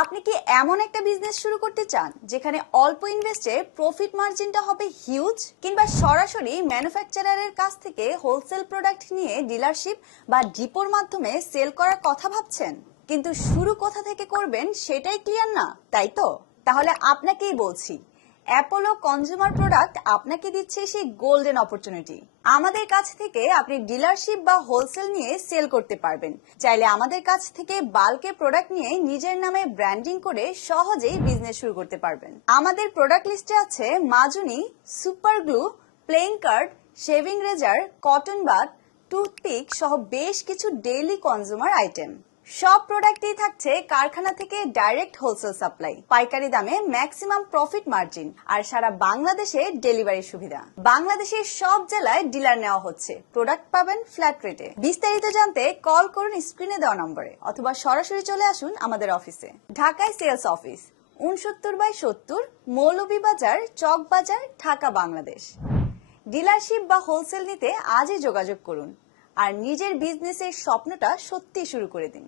আপনি কি এমন একটা বিজনেস শুরু করতে চান যেখানে অল্প ইনভেস্টে প্রফিট মার্জিনটা হবে হিউজ, কিংবা সরাসরি ম্যানুফ্যাকচারারের কাছ থেকে হোলসেল প্রোডাক্ট নিয়ে ডিলারশিপ বা ডিপোর মাধ্যমে সেল করার কথা ভাবছেন, কিন্তু শুরু কোথা থেকে করবেন সেটাই ক্লিয়ার না, তাই তো? তাহলে আপনাকেই বলছি, অ্যাপোলো কনজিউমার প্রোডাক্ট আপনাকে দিচ্ছে সেই গোল্ডেন অপরচুনিটি। আমাদের কাছ থেকে আপনি ডিলারশিপ বা হোলসেল নিয়ে সেল করতে পারবেন। চাইলে আমাদের কাছ থেকে বাল্কে প্রোডাক্ট নিয়ে নিজের নামে ব্র্যান্ডিং করে সহজেই বিজনেস শুরু করতে পারবেন। আমাদের প্রোডাক্ট লিস্টে আছে মাজুনি, super glue, playing card, shaving razor, cotton bud, toothpick সহ বেশ কিছু ডেইলি কনজিউমার আইটেম। সব প্রোডাক্টই থাকছে কারখানা থেকে ডাইরেক্ট হোলসেল সাপ্লাই, পাইকারি দামে ম্যাক্সিমাম প্রফিট মার্জিন আর সারা বাংলাদেশে ডেলিভারি সুবিধা। বাংলাদেশের সব জেলায় ডিলার নেওয়া হচ্ছে, প্রোডাক্ট পাবেন ফ্ল্যাট রেটে। বিস্তারিত জানতে কল করুন স্ক্রিনে দেওয়া নম্বরে অথবা সরাসরি চলে আসুন আমাদের অফিসে। ঢাকায় sales office 69/70 Moulvibazar, Chawkbazar, Dhaka, Bangladesh. Dealership বা হোলসেল নিতে আজই যোগাযোগ করুন আর নিজের বিজনেসের স্বপ্নটা সত্যি শুরু করে দিন।